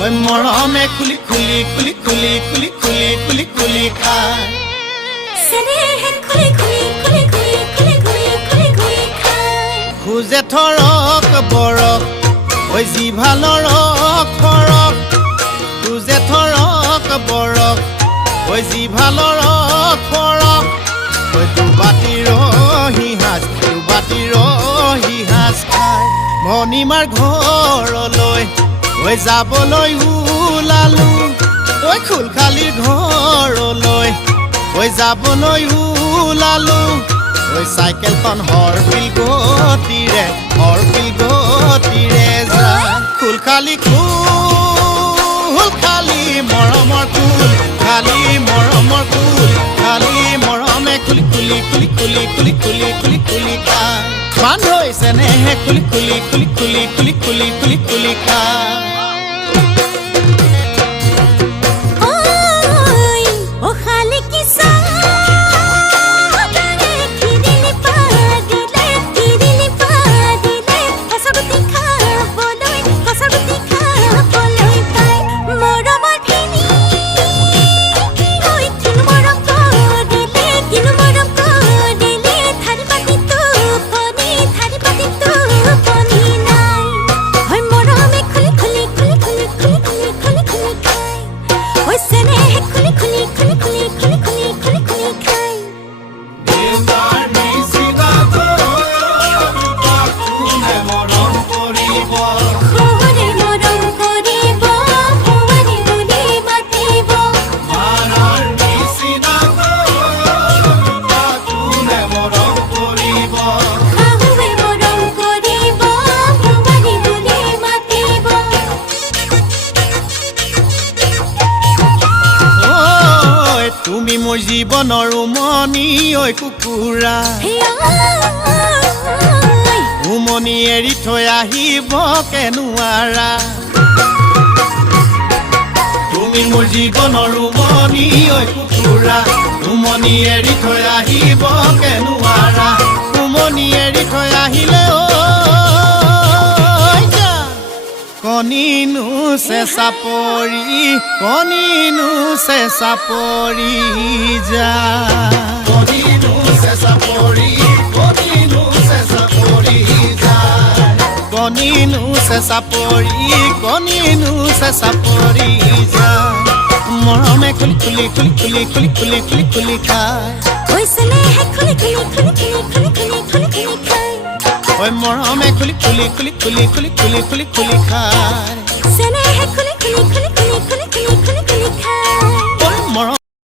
ঐ মৰমে খুলি খুলি খুলি খুলি খুলি খুলি খুলি খুলি খায় চেনেহে খুলি খুলি খুলি খুলি খুলি খুলি খুলি খুলি খায় খুজে থৰক বৰক ঐ জিভালৰ খৰক খুজে থৰক বৰক ঐ জিভালৰ খৰক ঐ দুবাটিৰ হিহাজ খায় মণিমাৰ ঘৰলৈ ঐ যাবলৈ ওলালো ঐ খুলখালিৰ ঘৰলৈ ঐ যাবলৈ ওলালো ঐ চাইকেলখন হৰপিল গতিৰে যায় খুলখালি খালি মৰমৰ কুল খালি মৰমৰ কুল খালি মৰমে খুলি খুলি খুলি খুলি খুলি খুলি খুলি খুলি খায় বান্ধ হৈছে নেহে খুলি খুলি খুলি খুলি খুলি খুলি খুলি খুলি খায় তুমি মোৰ জীৱনৰ উমনি ঐ কুকুৰা উমনি এৰি থৈ আহিব কেনুৱাৰা তুমি মোৰ জীৱনৰ উমনি ঐ কুকুৰা উমনি এৰি থৈ আহিব কেনুৱাৰা উমনি এৰি থৈ আহিলে কণিনো চেঁচা পৰি যা কণিনো চেঁচা পৰি যা কণিনো চেঁচা পৰি যা মৰমে খুলি খুলি খুলি খুলি খুলি খুলি খুলি খুলি খায় ঐ মৰমে খুলি খুলি খুলি খুলি খুলি খুলি খুলি খুলি খায়